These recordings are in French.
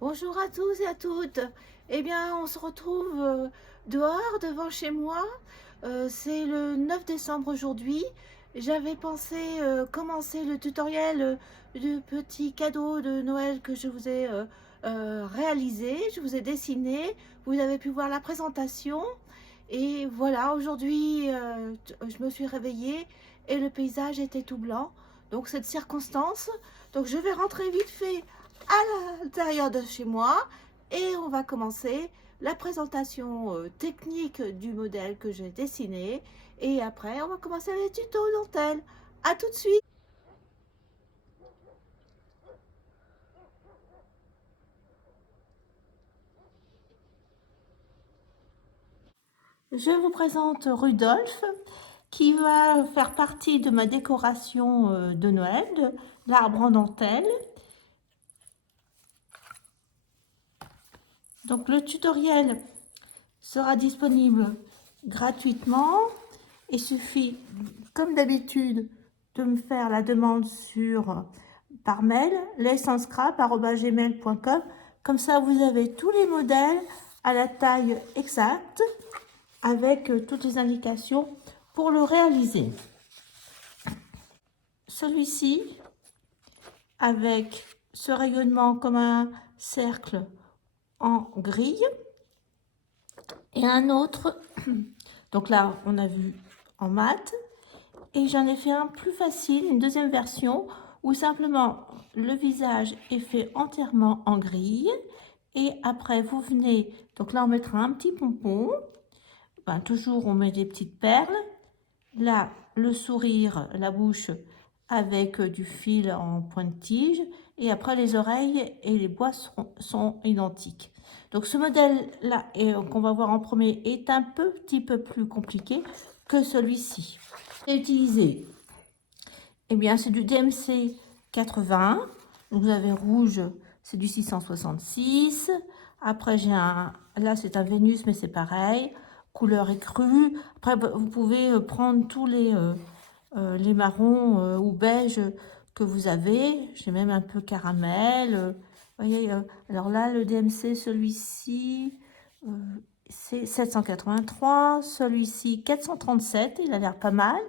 Bonjour à tous et à toutes. Eh bien, on se retrouve dehors, devant chez moi. C'est le 9 décembre aujourd'hui. J'avais pensé commencer le tutoriel du petit cadeau de Noël que je vous ai réalisé. Je vous ai dessiné. Vous avez pu voir la présentation. Et voilà, aujourd'hui, je me suis réveillée et le paysage était tout blanc. Donc, cette circonstance. Donc, je vais rentrer vite fait à l'intérieur de chez moi et on va commencer la présentation technique du modèle que j'ai dessiné et après on va commencer les tutos dentelle. À tout de suite. Je vous présente Rudolph qui va faire partie de ma décoration de Noël, de l'arbre en dentelle. Donc le tutoriel sera disponible gratuitement. Il suffit, comme d'habitude, de me faire la demande par mail, l'essenscrap@gmail.com. Comme ça, vous avez tous les modèles à la taille exacte avec toutes les indications pour le réaliser. Celui-ci, avec ce rayonnement comme un cercle en grille, et un autre, donc là, on a vu en mat, et j'en ai fait un plus facile, une deuxième version, où simplement le visage est fait entièrement en grille, et après vous venez, donc là on mettra un petit pompon, ben, toujours on met des petites perles, là le sourire, la bouche avec du fil en pointe-tige, et après les oreilles et les bois sont identiques. Donc ce modèle-là qu'on va voir en premier est un petit peu plus compliqué que celui-ci. J'ai utilisé, eh bien c'est du DMC 80, donc vous avez rouge, c'est du 666. Après j'ai là c'est un Vénus mais c'est pareil, couleur écrue. Après vous pouvez prendre tous les marrons ou beige que vous avez. J'ai même un peu caramel. Voyez, alors là, le DMC, celui-ci, c'est 783. Celui-ci, 437. Il a l'air pas mal.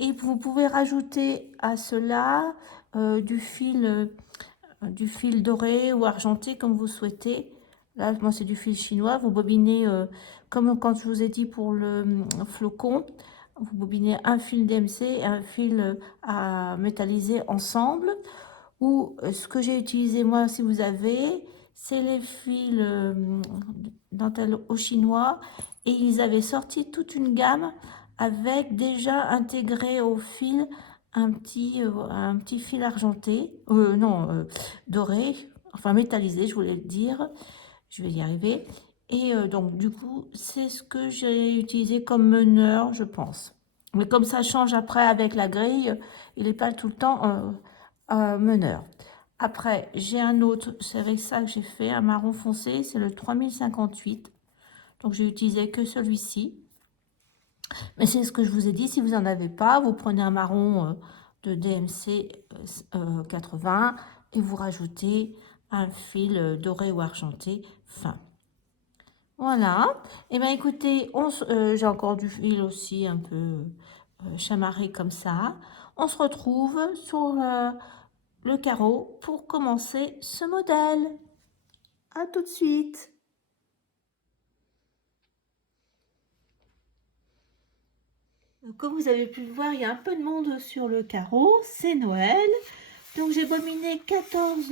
Et vous pouvez rajouter à cela du fil doré ou argenté, comme vous souhaitez. Là, moi, c'est du fil chinois. Vous bobinez, comme quand je vous ai dit pour le flocon, vous bobinez un fil DMC et un fil à métalliser ensemble. Ou ce que j'ai utilisé moi, si vous avez, c'est les fils dentelle au chinois. Et ils avaient sorti toute une gamme avec déjà intégré au fil un petit fil argenté, non, doré, enfin métallisé, je voulais le dire. Je vais y arriver. Et donc, du coup, c'est ce que j'ai utilisé comme meneur, je pense. Mais comme ça change après avec la grille, il n'est pas tout le temps meneur. Après, j'ai un autre, c'est avec ça que j'ai fait, un marron foncé, c'est le 3058. Donc, j'ai utilisé que celui-ci. Mais c'est ce que je vous ai dit, si vous n'en avez pas, vous prenez un marron de DMC 80 et vous rajoutez un fil doré ou argenté fin. Voilà. Et bien écoutez, j'ai encore du fil aussi un peu chamarré comme ça. On se retrouve sur le carreau pour commencer ce modèle. À tout de suite. Comme vous avez pu le voir, il y a un peu de monde sur le carreau. C'est Noël. Donc j'ai bobiné 14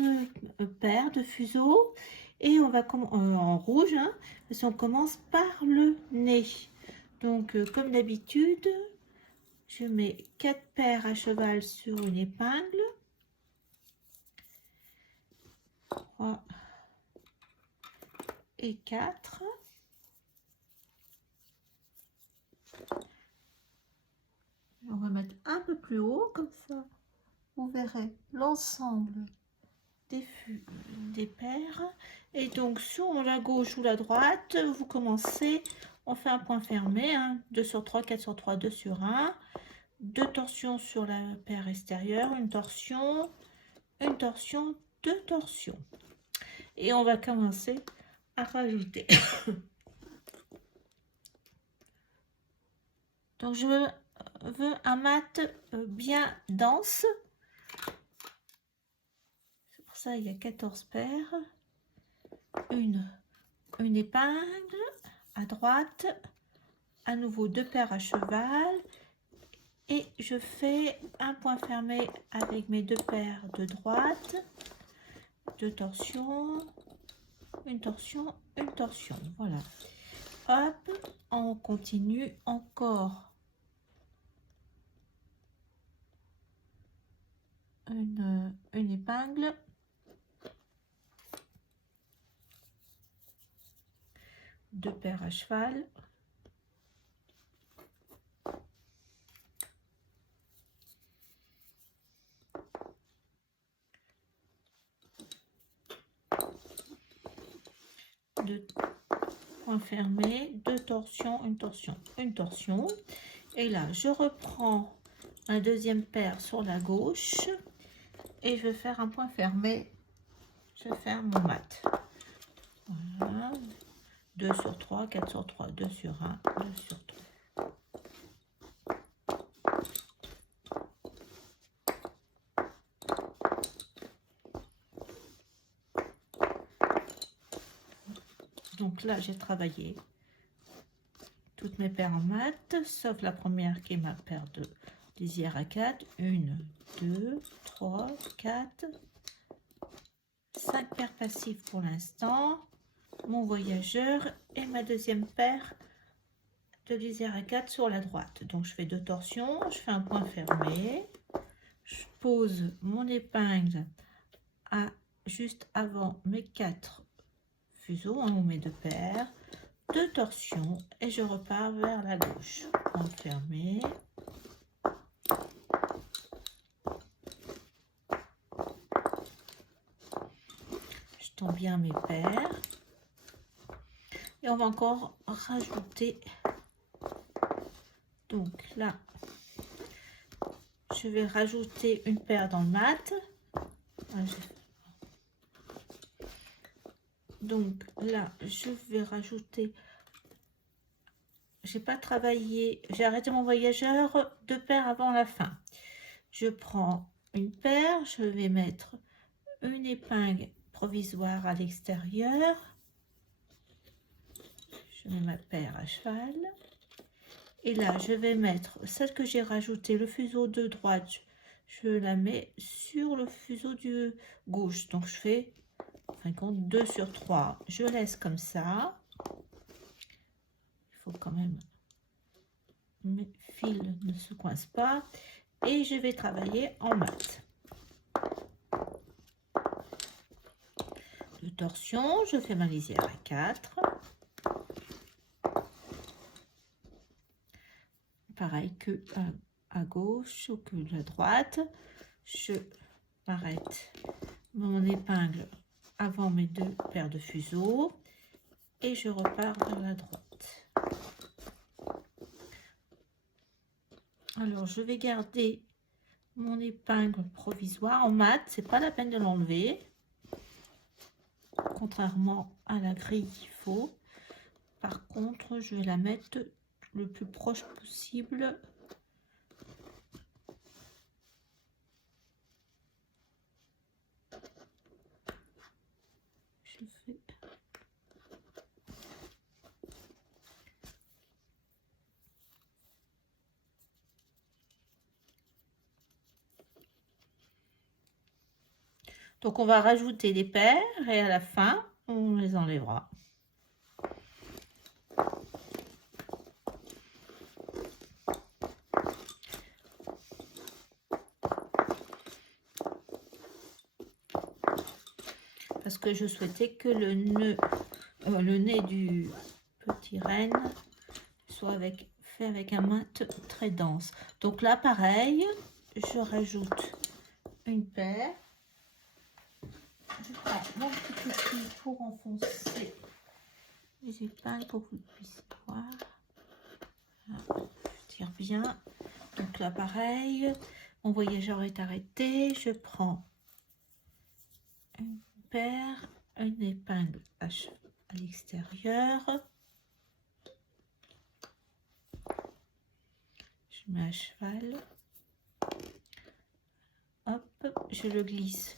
paires de fuseaux. Et on va en rouge, hein, parce qu'on commence par le nez. Donc comme d'habitude, je mets 4 paires à cheval sur une épingle. 3 et 4. On va mettre un peu plus haut, comme ça vous verrez l'ensemble des paires. Et donc sur la gauche ou la droite, vous commencez, on fait un point fermé, hein, 2 sur 3, 4 sur 3, 2 sur 1. 2 torsions sur la paire extérieure, une torsion, 2 torsions. et on va commencer à rajouter. Donc je veux un mat bien dense. C'est pour ça il y a 14 paires. Une épingle à droite, à nouveau 2 paires à cheval, et je fais un point fermé avec mes 2 paires de droite, 2 torsions, une torsion, une torsion. Voilà. Hop, on continue encore une épingle. Deux paires à cheval. Deux points fermés, 2 torsions, une torsion, une torsion. Et là, je reprends ma deuxième paire sur la gauche et je vais faire un point fermé. Je ferme mon mat. Voilà. 2 sur 3, 4 sur 3, 2 sur 1, 2 sur 3. Donc là, j'ai travaillé toutes mes paires en mat, sauf la première qui est ma paire de lisière à 4. 1, 2, 3, 4, 5 paires passives pour l'instant. Mon voyageur et ma deuxième paire de lisière à 4 sur la droite. Donc je fais 2 torsions, je fais un point fermé, je pose mon épingle à juste avant mes 4 fuseaux, ou mes 2 paires, 2 torsions et je repars vers la gauche. Point fermé. Je tends bien mes paires. Et on va encore rajouter. Donc là, je vais rajouter une paire dans le mat. Donc là, je vais rajouter. J'ai pas travaillé. J'ai arrêté mon voyageur 2 paires avant la fin. Je prends une paire. Je vais mettre une épingle provisoire à l'extérieur. Je mets ma paire à cheval. Et là, je vais mettre celle que j'ai rajoutée, le fuseau de droite, je la mets sur le fuseau du gauche. Donc, je fais 2 sur 3. Je laisse comme ça. Il faut quand même mes fils ne se coincent pas. Et je vais travailler en mat. De torsion, je fais ma lisière à 4. Pareil que à gauche ou que à droite, je m'arrête mon épingle avant mes 2 paires de fuseaux et je repars vers la droite. Alors je vais garder mon épingle provisoire en mat, c'est pas la peine de l'enlever, contrairement à la grille qu'il faut. Par contre, je vais la mettre le plus proche possible. Je fais. Donc on va rajouter des paires et à la fin, on les enlèvera. Parce que je souhaitais que le nez du petit renne soit fait avec un mat très dense. Donc là, pareil, je rajoute une paire. Je prends mon petit outil pour enfoncer les épingles pour que vous puissiez voir. Voilà, je tire bien. Donc là, pareil, mon voyageur est arrêté. Je prends une paire une épingle à l'extérieur. Je mets à cheval. Hop, je le glisse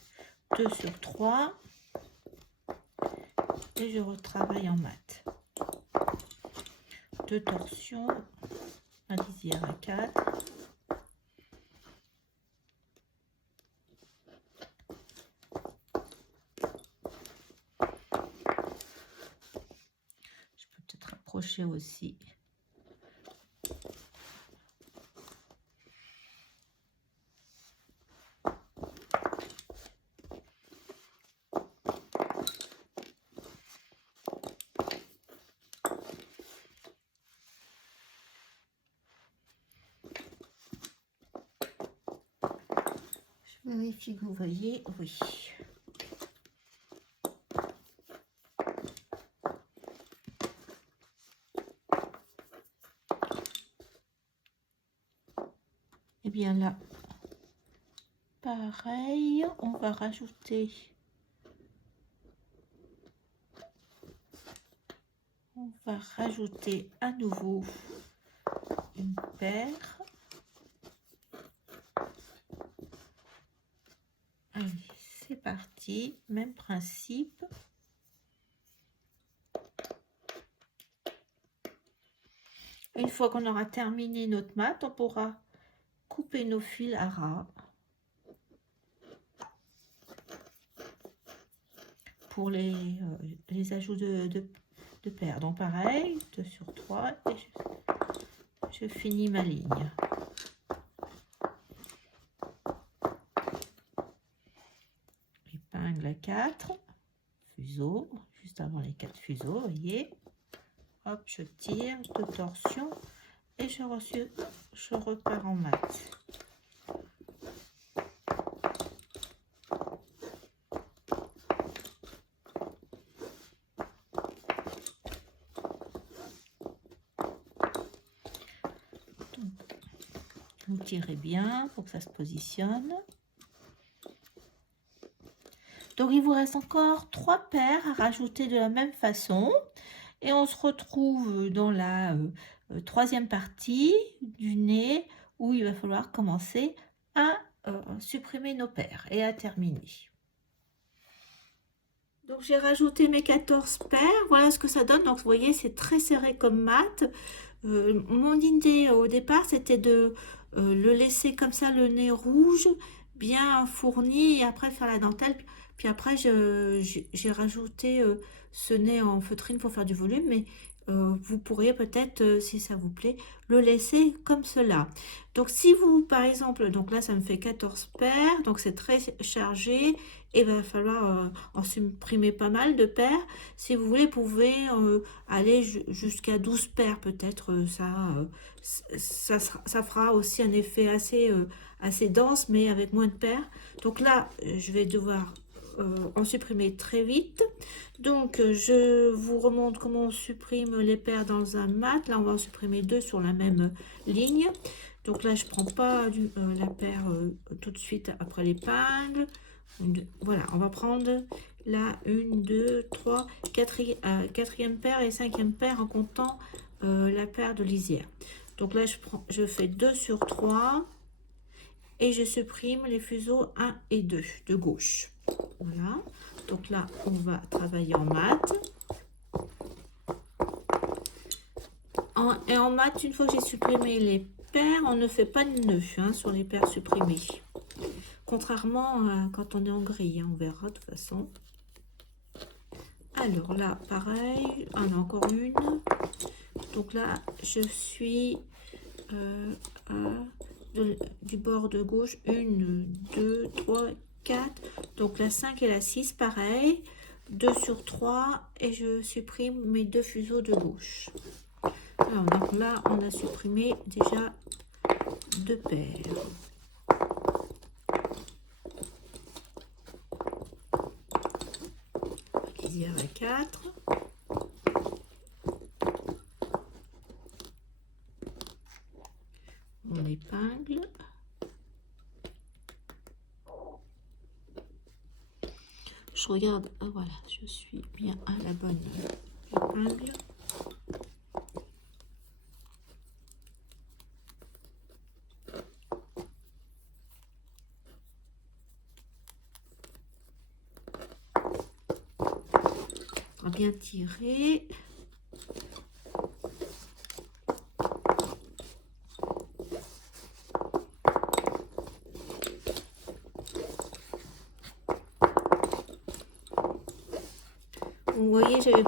2 sur 3 et je retravaille en mat. 2 torsions, un lisière à 4. Je peux peut-être rapprocher aussi. Je vérifie que vous voyez, oui. Et bien là, pareil, on va rajouter à nouveau une paire. Allez, c'est parti, même principe. Une fois qu'on aura terminé notre mat, on pourra couper nos fils à ras pour les ajouts de paires. Donc pareil, 2 sur 3 et je finis ma ligne. Épingle à 4, fuseau, juste avant les 4 fuseaux, vous voyez. Hop, je tire, 2 torsions et je repars en mat. Vous tirez bien pour que ça se positionne. Donc il vous reste encore 3 paires à rajouter de la même façon. Et on se retrouve dans la troisième partie du nez où il va falloir commencer à supprimer nos paires et à terminer. Donc j'ai rajouté mes 14 paires, voilà ce que ça donne. Donc vous voyez, c'est très serré comme mat. Mon idée au départ, c'était de le laisser comme ça, le nez rouge, bien fourni, et après faire la dentelle. Puis après, j'ai rajouté ce nez en feutrine pour faire du volume, mais vous pourriez peut-être, si ça vous plaît, le laisser comme cela. Donc si vous, par exemple, donc là ça me fait 14 paires, donc c'est très chargé, et il va falloir en supprimer pas mal de paires. Si vous voulez, vous pouvez aller jusqu'à 12 paires peut-être, ça fera aussi un effet assez dense, mais avec moins de paires. Donc là, je vais devoir en supprimer très vite. Donc je vous remontre comment on supprime les paires dans un mat. Là on va en supprimer 2 sur la même ligne. Donc là je prends pas la paire tout de suite après l'épingle. Voilà, on va prendre la 1, 2, 3, quatrième paire et cinquième paire en comptant la paire de lisière. Donc là je fais 2 sur 3 et je supprime les fuseaux 1 et 2 de gauche. Voilà, donc là on va travailler en mat. Et en mat, une fois que j'ai supprimé les paires, on ne fait pas de nœud sur les paires supprimées. Contrairement à quand on est en gris, on verra de toute façon. Alors là, pareil, on a encore une. Donc là, je suis du bord de gauche, 1, 2, 3, 4. Donc la 5 et la 6, pareil. 2 sur 3 et je supprime mes 2 fuseaux de gauche. Alors donc là, on a supprimé déjà 2 paires. Lisière à 4. Mon épingle. je regarde, ah, voilà, je suis bien à la bonne épingle. On va bien tirer. Vous voyez, j'avais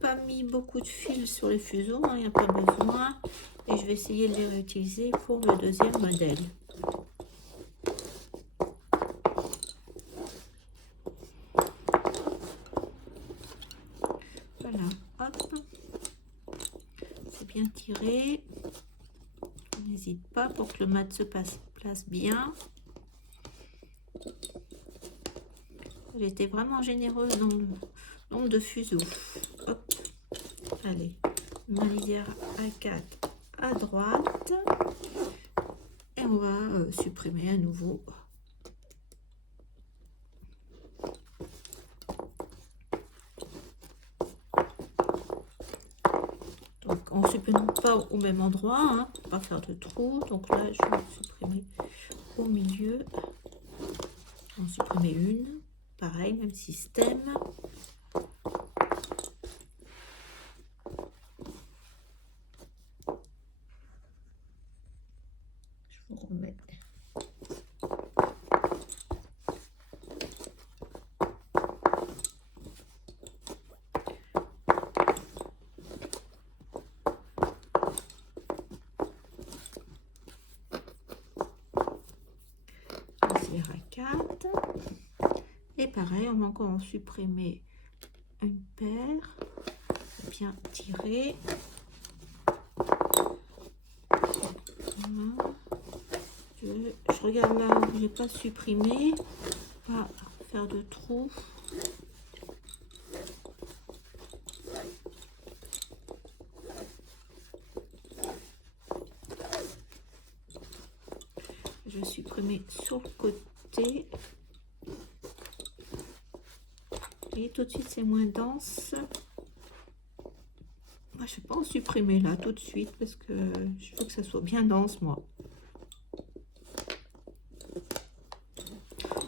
pas mis beaucoup de fils sur les fuseaux, il n'y a pas besoin. Et je vais essayer de les réutiliser pour le deuxième modèle. Voilà, hop. C'est bien tiré. N'hésite pas pour que le mat se place bien. J'étais vraiment généreuse dans le nombre de fuseaux. Hop. Allez, ma lisière A4 à droite. Et on va supprimer à nouveau. Donc on ne supprime pas au même endroit, hein, pour pas faire de trous. Donc là, je vais supprimer au milieu. On va supprimer une. Pareil, même système. Je vous remets. A4. Et pareil, on va encore en supprimer une paire. Bien tirer. Voilà. Je regarde là où j'ai pas supprimé, pas faire de trous. Je vais supprimer sur le côté. Et tout de suite c'est moins dense. Moi, je ne vais pas en supprimer là tout de suite parce que je veux que ça soit bien dense moi.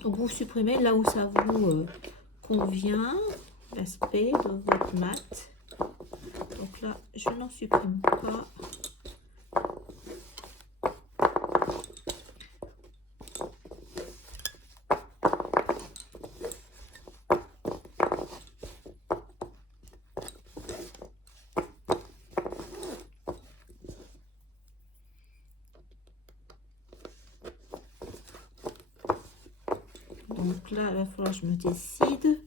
Donc vous supprimez là où ça vous convient, l'aspect de votre mat. Donc là, je n'en supprime pas. Donc là, il va falloir que je me décide.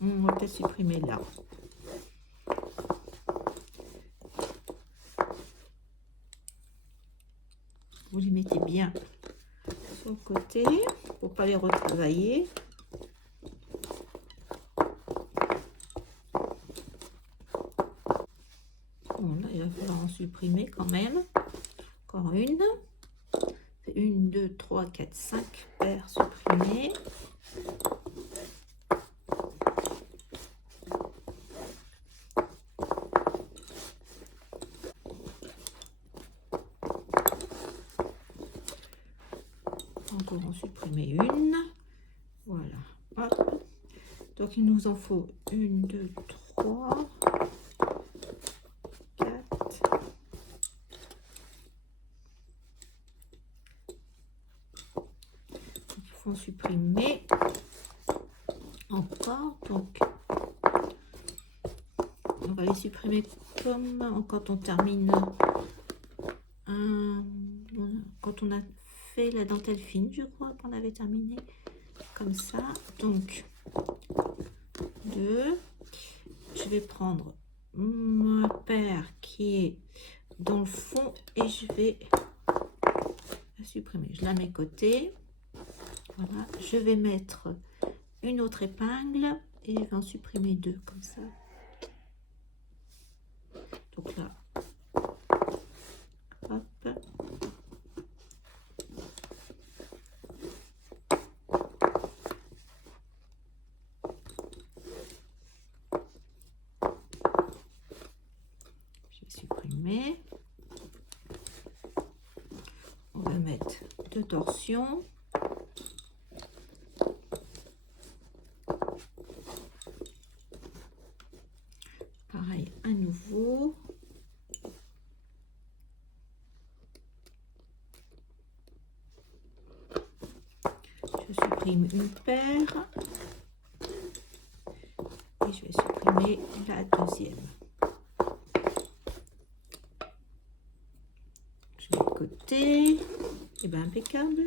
On va peut-être supprimer là. Vous les mettez bien sur le côté pour ne pas les retravailler. Bon, là, il va falloir en supprimer quand même. Encore une. 1, 2, 3, 4, 5 paires supprimées. Encore en supprimer une. Voilà. Hop. Donc il nous en faut 1, 2, 3, 4. Il faut en supprimer encore. Donc on va les supprimer comme quand on termine quand on a fait la dentelle fine, je crois qu'on avait terminé comme ça. Donc 2, je vais prendre ma paire qui est dans le fond et je vais la supprimer. Je la mets côté. Voilà, je vais mettre une autre épingle et je vais en supprimer 2 comme ça. Donc là, on va mettre 2 torsions. Pareil, à nouveau. Je supprime une paire. Et je vais supprimer la deuxième. Je mets de côté. Et bien impeccable.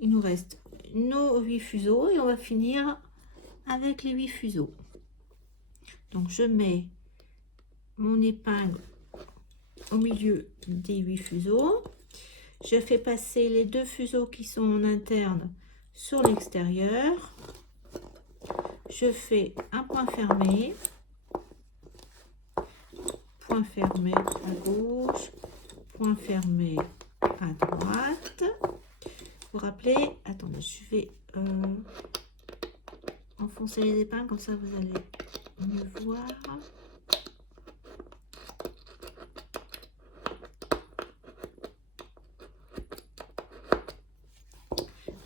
Il nous reste nos 8 fuseaux et on va finir avec les 8 fuseaux. Donc je mets mon épingle au milieu des 8 fuseaux. Je fais passer les 2 fuseaux qui sont en interne sur l'extérieur. Je fais un point fermé à gauche, point fermé à droite. Vous rappelez, attendez, je vais enfoncer les épingles, comme ça vous allez mieux voir.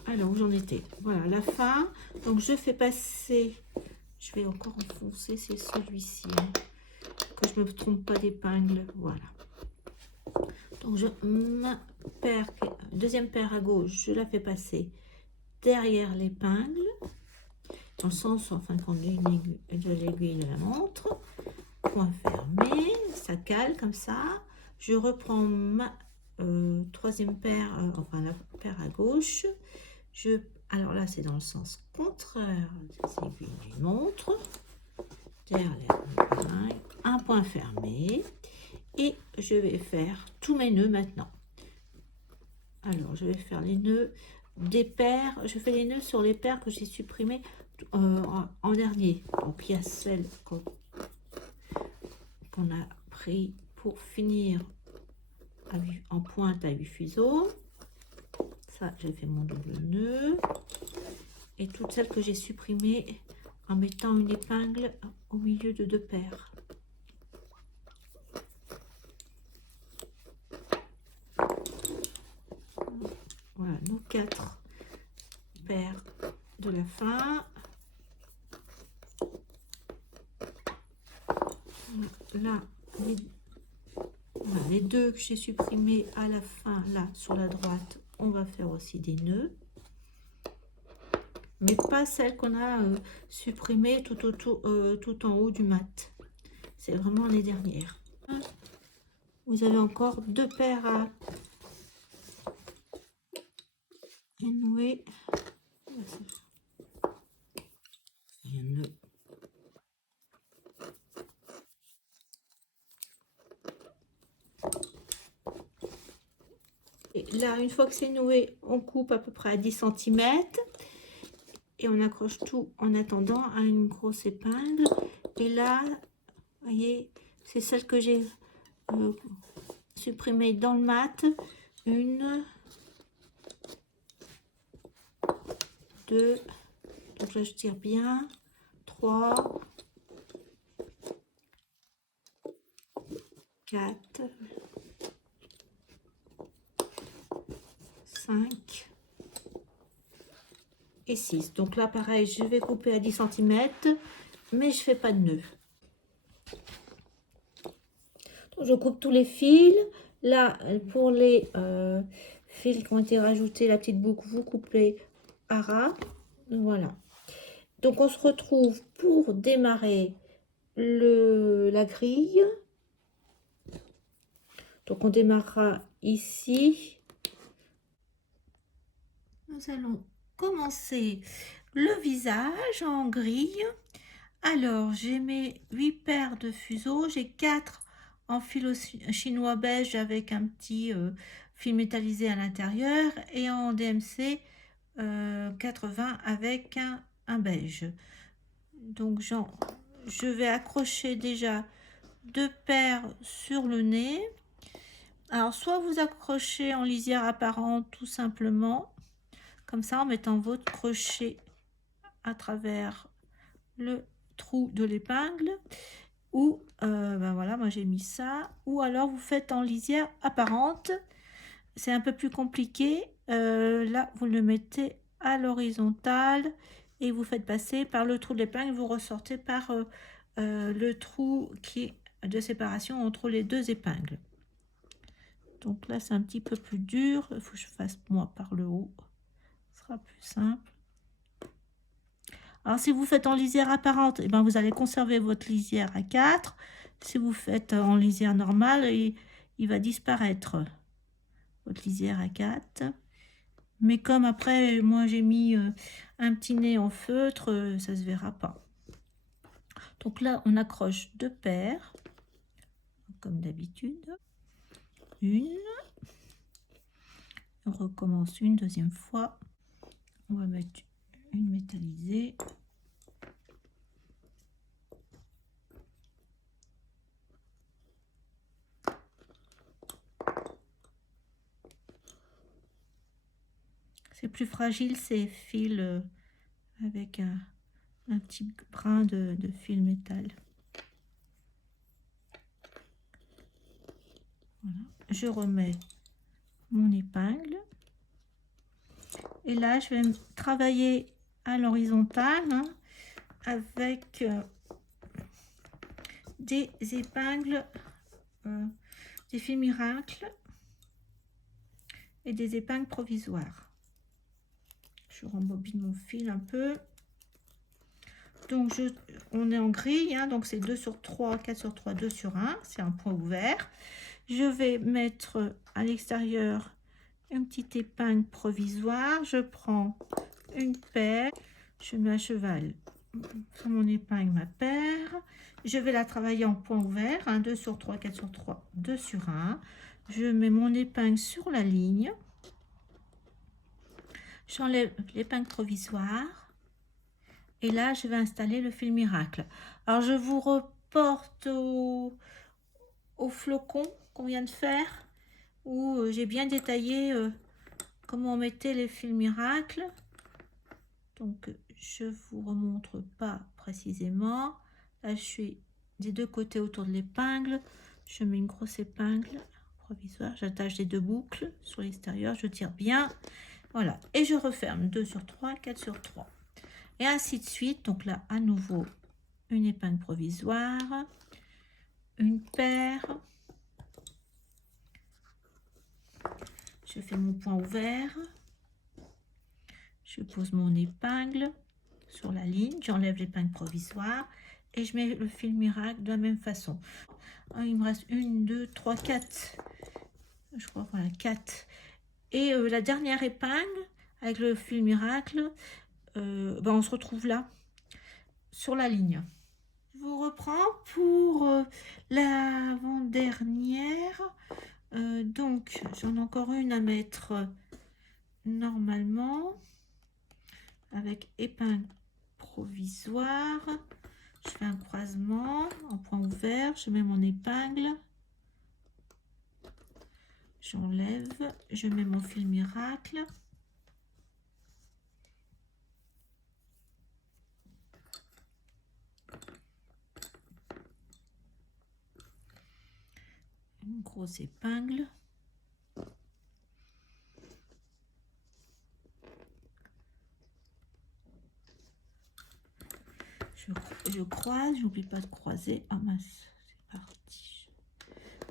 Alors, où j'en étais? Voilà, la fin. Donc, je fais passer, je vais encore enfoncer, c'est celui-ci, hein, que je ne me trompe pas d'épingle. Voilà. Donc, ma paire, deuxième paire à gauche, je la fais passer derrière l'épingle, dans le sens, enfin, quand de l'aiguille de la montre. Point fermé, ça cale comme ça. Je reprends ma troisième paire, enfin la paire à gauche. Alors là, c'est dans le sens contraire des aiguilles d'une montre. Derrière un point fermé. Et je vais faire tous mes nœuds maintenant. Alors, je vais faire les nœuds des paires. Je fais les nœuds sur les paires que j'ai supprimées en dernier. Donc, il y a celle qu'on a pris pour finir en pointe à 8 fuseaux. Ça, j'ai fait mon double nœud. Et toutes celles que j'ai supprimées en mettant une épingle au milieu de 2 paires. Voilà, nos 4 paires de la fin. Là, les 2 que j'ai supprimés à la fin, là, sur la droite, on va faire aussi des nœuds. Mais pas celles qu'on a supprimées tout en haut du mat. C'est vraiment les dernières. Vous avez encore 2 paires à nouer. Et là, une fois que c'est noué, on coupe à peu près à 10 cm et on accroche tout en attendant à une grosse épingle. Et là, vous voyez, c'est celle que j'ai supprimée dans le mat. 1, 2, donc là je tire bien, 3, 4, 5 et 6. Donc là pareil, je vais couper à 10 cm, mais je fais pas de nœud. Donc, je coupe tous les fils. Là, pour les fils qui ont été rajoutés, la petite boucle, vous coupez à ras. Voilà. Donc on se retrouve pour démarrer la grille. Donc on démarrera ici. Nous allons commencer le visage en grille. Alors j'ai mes 8 paires de fuseaux, j'ai 4 en fil chinois beige avec un petit fil métallisé à l'intérieur et en DMC 80 avec un beige. Donc je vais accrocher déjà 2 paires sur le nez. Alors soit vous accrochez en lisière apparente tout simplement, comme ça en mettant votre crochet à travers le trou de l'épingle, ou, ben voilà, moi j'ai mis ça, ou alors vous faites en lisière apparente. C'est un peu plus compliqué. Là, vous le mettez à l'horizontale et vous faites passer par le trou de l'épingle. Vous ressortez par le trou qui est de séparation entre les deux épingles. Donc là, c'est un petit peu plus dur. Il faut que je fasse moi par le haut. Ce sera plus simple. Alors, si vous faites en lisière apparente, eh ben, vous allez conserver votre lisière à 4. Si vous faites en lisière normale, il va disparaître votre lisière à 4. Mais comme après, moi, j'ai mis un petit nez en feutre, ça se verra pas. Donc là, on accroche 2 paires, comme d'habitude. Une. On recommence une deuxième fois. On va mettre une métallisée. C'est plus fragile ces fils avec un petit brin de fil métal. Voilà. Je remets mon épingle. Et là, je vais travailler à l'horizontale hein, avec des épingles, des fils miracles et des épingles provisoires. Je rembobine mon fil un peu. Donc, on est en grille, hein, donc c'est 2 sur 3, 4 sur 3, 2 sur 1. C'est un point ouvert. Je vais mettre à l'extérieur une petite épingle provisoire. Je prends une paire. Je mets à cheval sur mon épingle ma paire. Je vais la travailler en point ouvert. 1, 2 sur 3, 4 sur 3, 2 sur 1. Je mets mon épingle sur la ligne. J'enlève l'épingle provisoire. Et là, je vais installer le fil miracle. Alors, je vous reporte au flocon qu'on vient de faire, où j'ai bien détaillé comment on mettait les fils miracles. Donc, je vous remontre pas précisément. Là, je suis des deux côtés autour de l'épingle. Je mets une grosse épingle provisoire. J'attache les 2 boucles sur l'extérieur. Je tire bien. Voilà. Et je referme 2 sur 3, 4 sur 3. Et ainsi de suite. Donc là, à nouveau, une épingle provisoire, une paire. Je fais mon point ouvert. Je pose mon épingle sur la ligne. J'enlève l'épingle provisoire et je mets le fil miracle de la même façon. Il me reste 1, 2, 3, 4. Je crois, voilà, 4. Et la dernière épingle avec le fil miracle, ben on se retrouve là, sur la ligne. Je vous reprends pour l'avant-dernière. Donc, j'en ai encore une à mettre normalement avec épingle provisoire. Je fais un croisement en point ouvert. Je mets mon épingle. J'enlève. Je mets mon fil miracle. Une grosse épingle. Je croise, j'oublie pas de croiser. Ah mince, c'est parti.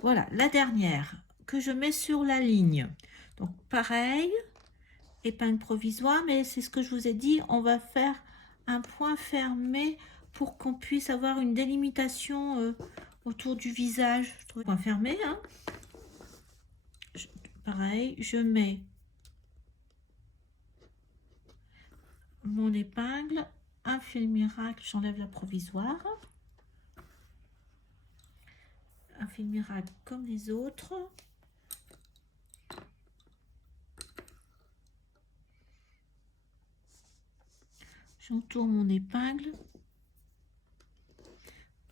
Voilà, la dernière que je mets sur la ligne. Donc pareil, épingle provisoire, mais c'est ce que je vous ai dit, on va faire un point fermé pour qu'on puisse avoir une délimitation autour du visage. Point fermé, hein. Pareil, je mets mon épingle, un fil miracle, j'enlève la provisoire. Un fil miracle comme les autres. J'entoure mon épingle.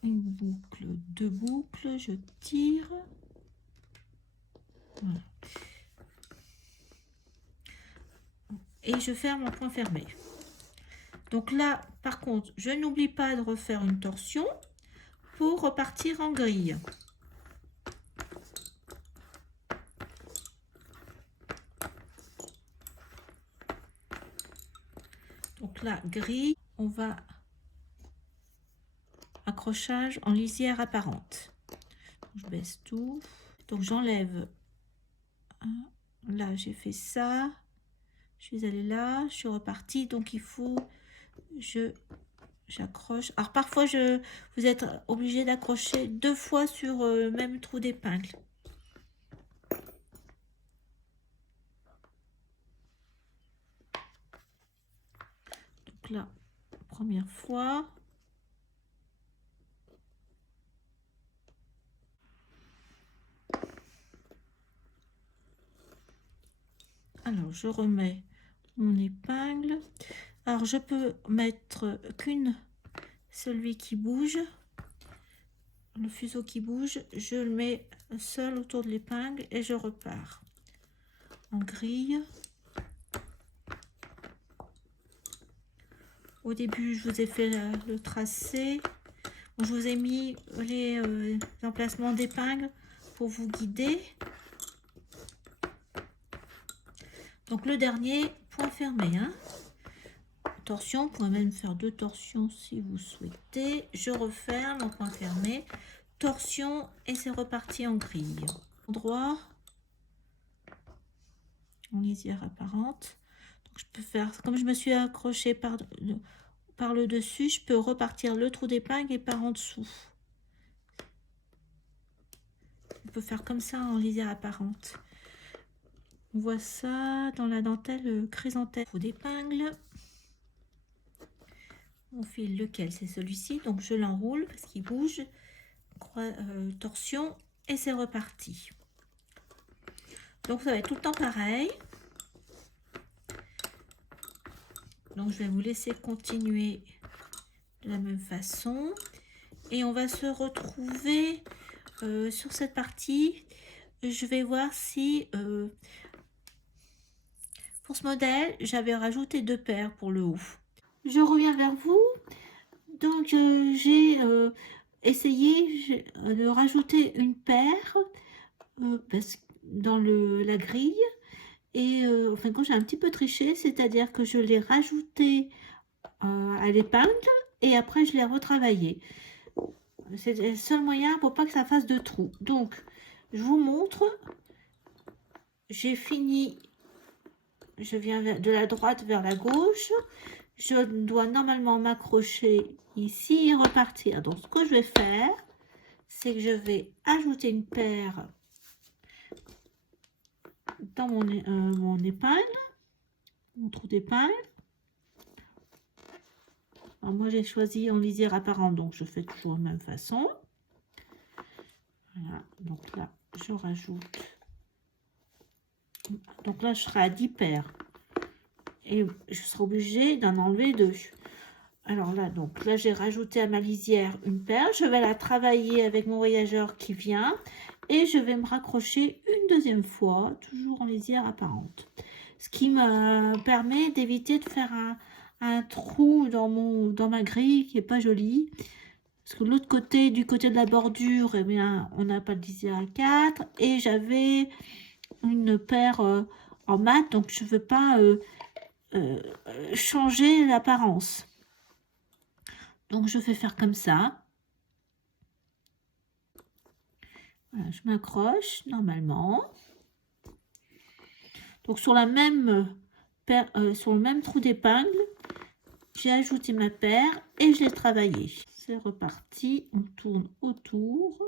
Une boucle, 2 boucles, je tire. Voilà. Et je ferme en point fermé. Donc là, par contre, je n'oublie pas de refaire une torsion pour repartir en grille. Donc là, grille, on va accrochage en lisière apparente. Je baisse tout. Donc j'enlève. Là, j'ai fait ça. Je suis allée là, je suis repartie. Donc il faut, j'accroche. Alors parfois, vous êtes obligé d'accrocher 2 fois sur le même trou d'épingle. Donc là, première fois. Alors, je remets mon épingle. Alors, je peux mettre celui qui bouge, le fuseau qui bouge, je le mets seul autour de l'épingle et je repars en grille. Au début, je vous ai fait le tracé. Je vous ai mis les emplacements d'épingles pour vous guider. Donc le dernier, point fermé, hein. Torsion, vous pouvez même faire 2 torsions si vous souhaitez. Je referme en point fermé, torsion et c'est reparti en grille. Endroit, en lisière apparente. Donc je peux faire, comme je me suis accroché par le dessus, je peux repartir le trou d'épingle et par en dessous. On peut faire comme ça en lisière apparente. On voit ça dans la dentelle chrysanthème. Trou d'épingle. On file lequel? C'est celui-ci. Donc je l'enroule parce qu'il bouge. Torsion et c'est reparti. Donc ça va être tout le temps pareil. Donc je vais vous laisser continuer de la même façon. Et on va se retrouver sur cette partie. Je vais voir si pour ce modèle, j'avais rajouté 2 paires pour le haut. Je reviens vers vous. Donc j'ai essayé de rajouter une paire dans la grille. Et enfin, quand j'ai un petit peu triché, c'est-à-dire que je l'ai rajouté à l'épingle et après je l'ai retravaillé. C'est le seul moyen pour pas que ça fasse de trous. Donc, je vous montre. J'ai fini. Je viens de la droite vers la gauche. Je dois normalement m'accrocher ici et repartir. Donc, ce que je vais faire, c'est que je vais ajouter une paire dans mon épingle, mon trou d'épingle. Alors moi j'ai choisi en lisière apparente, donc je fais toujours de la même façon. Voilà, donc là je rajoute. Donc là je serai à 10 paires et je serai obligée d'en enlever 2. Alors là, donc là j'ai rajouté à ma lisière une paire. Je vais la travailler avec mon voyageur qui vient et je vais me raccrocher une 2e fois, toujours en lisière apparente. Ce qui me permet d'éviter de faire un trou dans ma grille qui est pas joli. Parce que l'autre côté, du côté de la bordure, eh bien, on n'a pas de lisière à 4. Et j'avais une paire en mat, donc je ne veux pas changer l'apparence. Donc je vais faire comme ça. Voilà, je m'accroche normalement. Donc sur la même sur le même trou d'épingle, j'ai ajouté ma paire et je l'ai travaillé. C'est reparti, on tourne autour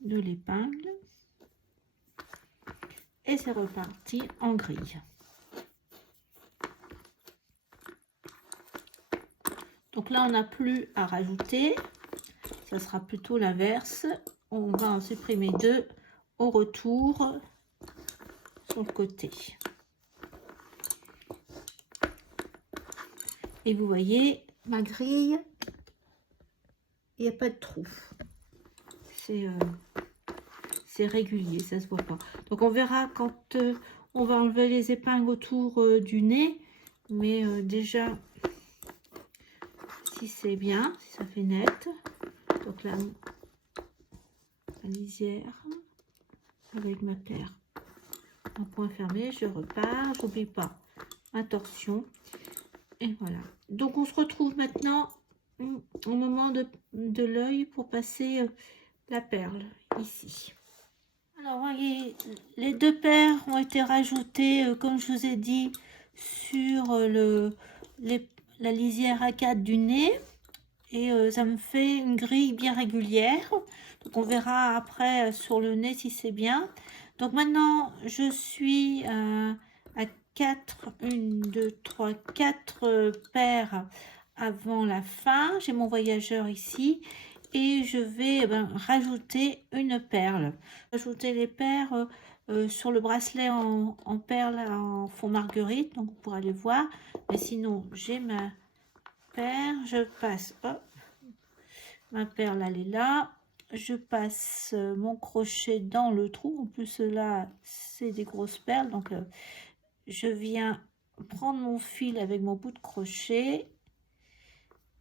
de l'épingle et c'est reparti en grille. Donc là on n'a plus à rajouter, ça sera plutôt l'inverse. On va en supprimer 2 au retour sur le côté. Et vous voyez ma grille, il n'y a pas de trou. C'est régulier, ça se voit pas. Donc on verra quand on va enlever les épingles autour du nez. Mais déjà, si c'est bien, si ça fait net. Donc là, la lisière avec ma paire en point fermé, je repars, j'oublie pas ma torsion et voilà. Donc on se retrouve maintenant au moment de l'œil pour passer la perle ici. Alors voyez, les deux paires ont été rajoutées comme je vous ai dit sur la lisière A4 du nez et ça me fait une grille bien régulière. Donc on verra après sur le nez si c'est bien. Donc maintenant je suis à 4, 1, 2, 3, 4 paires avant la fin. J'ai mon voyageur ici et je vais rajouter une perle. Ajouter les perles sur le bracelet en perles en fond marguerite, donc vous pourrez les voir. Mais sinon j'ai ma perle, je passe, hop, ma perle elle est là. Je passe mon crochet dans le trou. En plus là c'est des grosses perles, donc je viens prendre mon fil avec mon bout de crochet.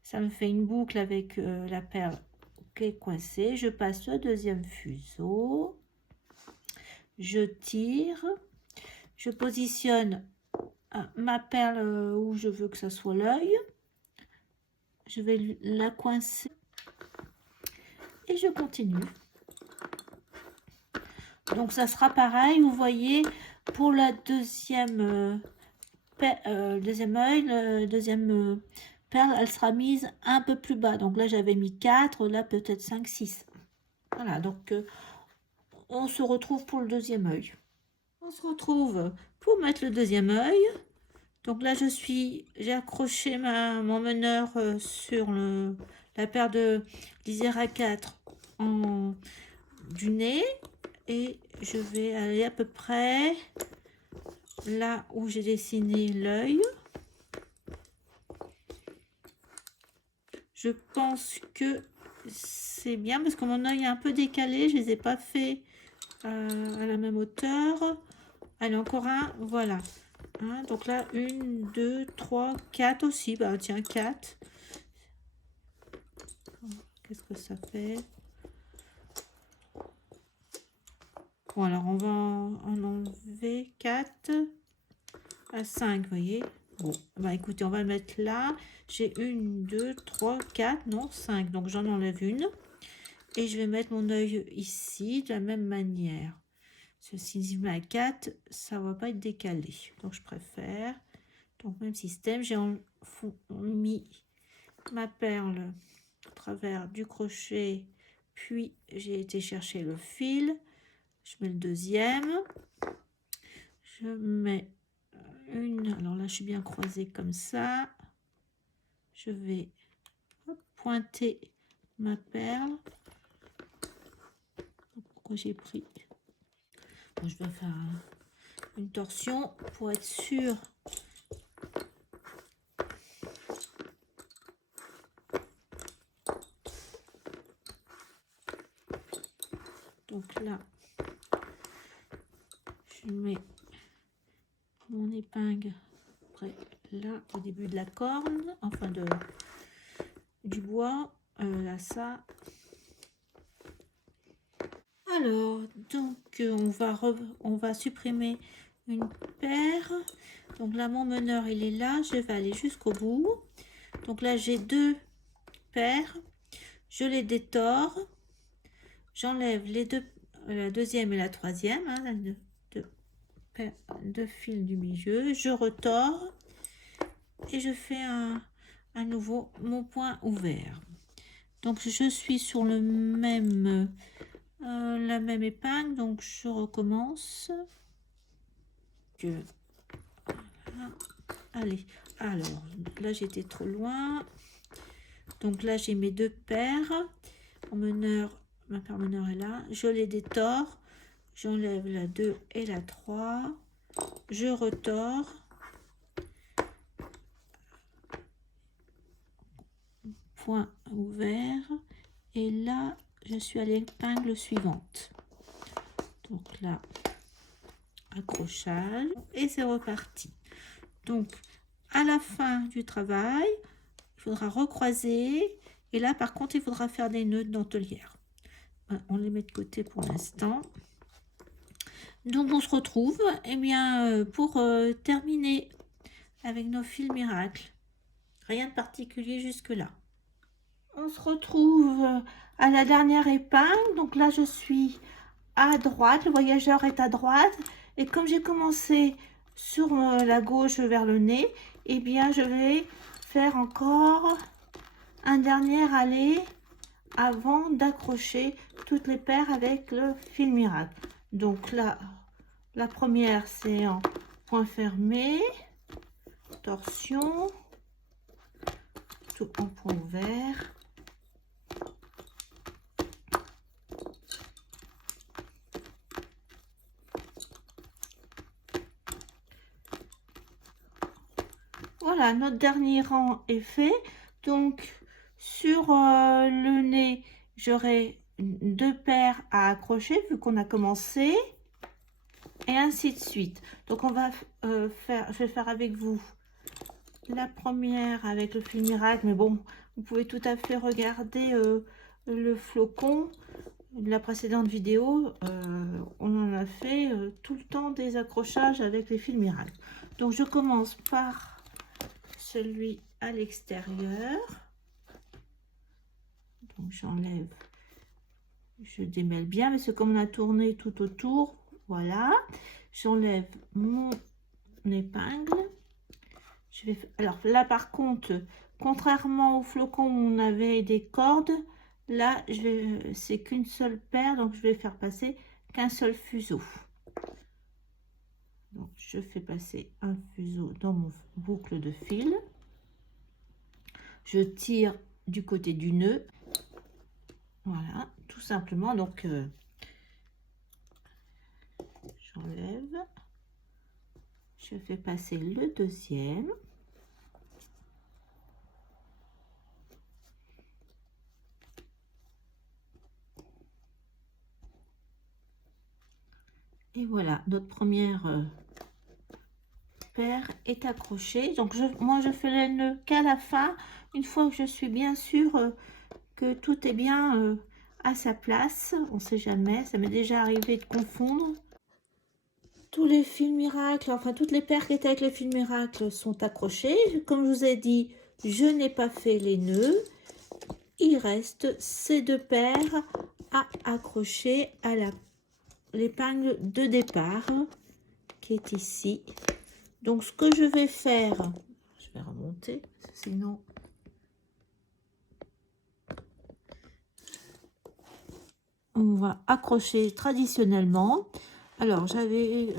Ça me fait une boucle avec la perle qui est coincée. Je passe le deuxième fuseau. Je tire. Je positionne ma perle où je veux que ça soit l'œil. Je vais la coincer. Et je continue. Donc ça sera pareil, vous voyez, pour la deuxième deuxième œil, deuxième perle, elle sera mise un peu plus bas. Donc là j'avais mis 4, là peut-être 5, 6. Voilà, donc on se retrouve pour le deuxième œil. On se retrouve pour mettre le deuxième œil. Donc là j'ai accroché mon meneur sur la paire de lisière A4 du nez. Et je vais aller à peu près là où j'ai dessiné l'œil. Je pense que c'est bien parce que mon œil est un peu décalé. Je ne les ai pas fait à la même hauteur. Allez, encore un, voilà. Hein, donc là, 1, 2, 3, 4 aussi. Bah tiens, 4. Qu'est-ce que ça fait? Bon, alors on va en enlever 4 à 5, vous voyez. Bon, bah écoutez, on va le mettre là. J'ai 1, 2, 3, 4, non, 5. Donc j'en enlève une. Et je vais mettre mon œil ici de la même manière. Si je mets à 4, ça va pas être décalé. Donc je préfère. Donc même système, j'ai mis ma perle à travers du crochet. Puis j'ai été chercher le fil. Je mets le deuxième. Je mets une. Alors là, je suis bien croisée comme ça. Je vais pointer ma perle. Pourquoi j'ai pris? Bon, je vais faire une torsion pour être sûr. Donc là, je mets mon épingle près là au début de la corne, enfin du bois, là ça. Alors donc on va supprimer une paire. Donc là mon meneur il est là, je vais aller jusqu'au bout. Donc là j'ai deux paires, je les détors, j'enlève les deux, la deuxième et la troisième, hein, deux fils du milieu, je retors et je fais à nouveau mon point ouvert. Donc je suis sur le même la même épingle, donc je recommence. Voilà. Allez, alors là j'étais trop loin, donc là j'ai mes deux paires. Mon meneur, ma paire meneur est là, je les détors, j'enlève la 2 et la 3, je retors, point ouvert, et là je suis à l'épingle suivante. Donc là, accrochage, et c'est reparti. Donc à la fin du travail, il faudra recroiser Et là, par contre, il faudra faire des nœuds de dentelière. On les met de côté pour l'instant. Donc, on se retrouve eh bien, pour terminer avec nos fils miracles. Rien de particulier jusque-là. On se retrouve à la dernière épingle. Donc là, je suis à droite. Le voyageur est à droite. Et comme j'ai commencé sur la gauche vers le nez, eh bien, je vais faire encore un dernier aller avant d'accrocher toutes les paires avec le fil miracle. Donc là, la première, c'est en point fermé, torsion, tout en point ouvert. Voilà, notre dernier rang est fait. Donc, sur le nez, j'aurai 2 paires à accrocher vu qu'on a commencé. Et ainsi de suite. Donc, on va je vais faire avec vous la première avec le fil miracle. Mais bon, vous pouvez tout à fait regarder le flocon de la précédente vidéo. On en a fait tout le temps des accrochages avec les fils miracles. Donc, je commence par celui à l'extérieur. Donc j'enlève, je démêle bien, mais c'est comme on a tourné tout autour. Voilà, j'enlève mon épingle. Alors là par contre, contrairement au flocon où on avait des cordes, là c'est qu'une seule paire, donc je vais faire passer qu'un seul fuseau. Donc je fais passer un fuseau dans mon boucle de fil. Je tire du côté du nœud. Voilà, tout simplement. Donc j'enlève, je fais passer le deuxième. Et voilà, notre première paire est accrochée. Donc moi je fais le nœud qu'à la fin, une fois que je suis bien sûre que tout est bien à sa place. On ne sait jamais, ça m'est déjà arrivé de confondre. Tous les fils miracles, enfin toutes les paires qui étaient avec les fils miracles sont accrochées. Comme je vous ai dit, je n'ai pas fait les nœuds. Il reste ces 2 paires à accrocher à l'épingle de départ qui est ici. Donc ce que je vais faire, je vais remonter, sinon on va accrocher traditionnellement. Alors j'avais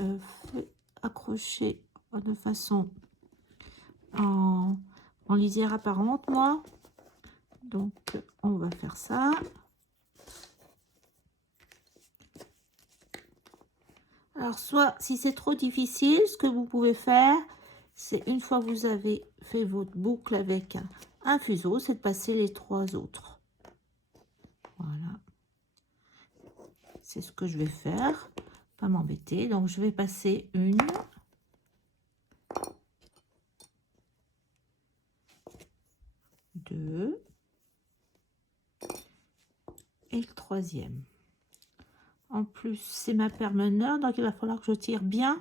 accroché de façon en lisière apparente moi, donc on va faire ça. Alors soit si c'est trop difficile, ce que vous pouvez faire, c'est une fois que vous avez fait votre boucle avec un fuseau, c'est de passer les 3 autres. Voilà, c'est ce que je vais faire, pas m'embêter. Donc je vais passer 1, 2 et le 3e. En plus, c'est ma paire meneur, donc il va falloir que je tire bien.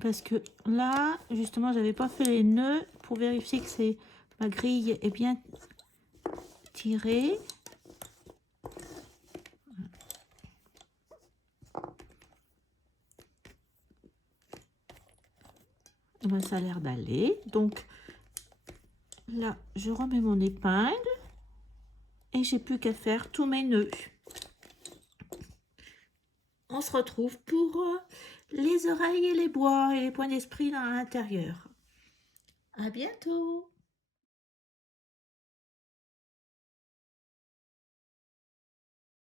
Parce que là, justement, j'avais pas fait les nœuds pour vérifier que ma grille est bien tirée. Et ben, ça a l'air d'aller. Donc là, je remets mon épingle et j'ai plus qu'à faire tous mes nœuds. On se retrouve pour les oreilles et les bois et les points d'esprit dans l'intérieur. À bientôt!